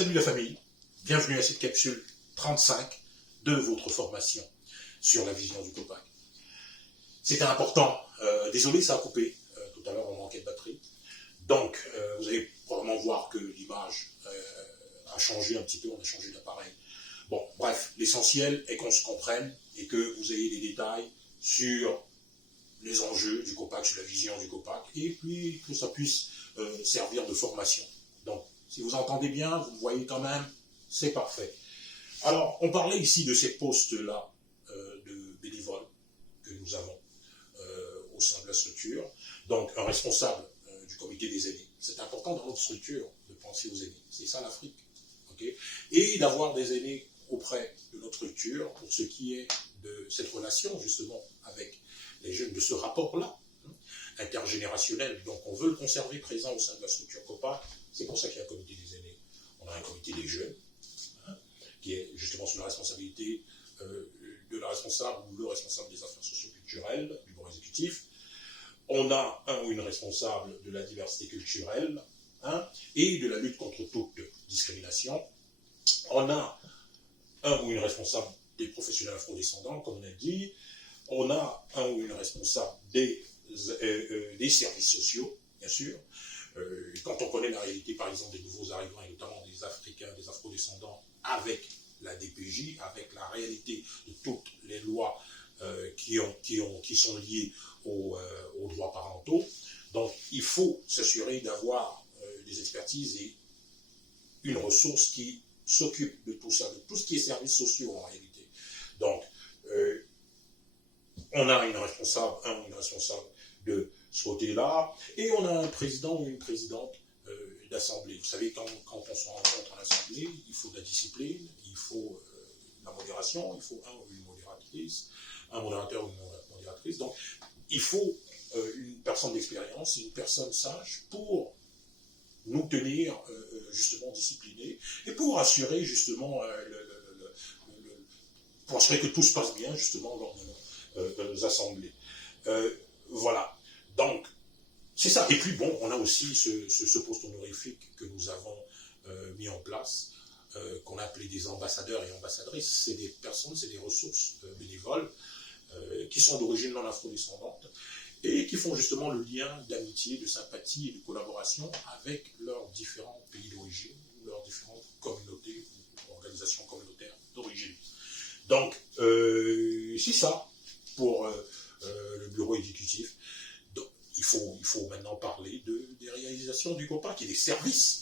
Salut la famille, bienvenue à cette capsule 35 de votre formation sur la vision du Copac. C'était important, désolé ça a coupé, tout à l'heure on manquait de batterie. Donc vous allez probablement voir que l'image a changé un petit peu, on a changé d'appareil. Bon, bref, l'essentiel est qu'on se comprenne et que vous ayez des détails sur les enjeux du Copac, sur la vision du Copac, et puis que ça puisse servir de formation. Donc, si vous entendez bien, vous me voyez quand même, c'est parfait. Alors, on parlait ici de ces postes-là de bénévoles que nous avons au sein de la structure. Donc, un responsable du comité des aînés. C'est important dans notre structure de penser aux aînés. C'est ça l'Afrique. Okay, et d'avoir des aînés auprès de notre structure pour ce qui est de cette relation, justement, avec les jeunes, de ce rapport-là, intergénérationnel. Donc, on veut le conserver présent au sein de la structure Copac. C'est pour ça qu'il y a un comité des aînés. On a un comité des jeunes, qui est justement sous la responsabilité de la responsable ou le responsable des affaires socioculturelles, du bureau exécutif. On a un ou une responsable de la diversité culturelle et de la lutte contre toute discrimination. On a un ou une responsable des professionnels afrodescendants, comme on a dit. On a un ou une responsable des services sociaux, bien sûr. Quand on connaît la réalité, par exemple, des nouveaux arrivants, et notamment des Africains, des Afrodescendants, avec la DPJ, avec la réalité de toutes les lois qui sont liées aux droits parentaux. Donc, il faut s'assurer d'avoir des expertises et une ressource qui s'occupe de tout ça, de tout ce qui est services sociaux en réalité. Donc, on a un ou une responsable de ce côté-là, et on a un président ou une présidente d'assemblée. Vous savez, quand on se rencontre à l'assemblée, il faut de la discipline, il faut la modération, il faut un ou une modératrice, un modérateur ou une modératrice. Donc, il faut une personne d'expérience, une personne sage pour nous tenir justement disciplinés et pour assurer justement pour assurer que tout se passe bien justement lors de nos assemblées. Voilà. Donc, c'est ça. Et puis, bon, on a aussi ce poste honorifique que nous avons mis en place, qu'on a appelé des ambassadeurs et ambassadrices. C'est des personnes, c'est des ressources bénévoles qui sont d'origine non afrodescendante et qui font justement le lien d'amitié, de sympathie et de collaboration avec leurs différents pays d'origine, leurs différentes communautés ou organisations communautaires d'origine. Donc, c'est ça pour le bureau exécutif. Donc, il faut maintenant parler des réalisations du Copac et des services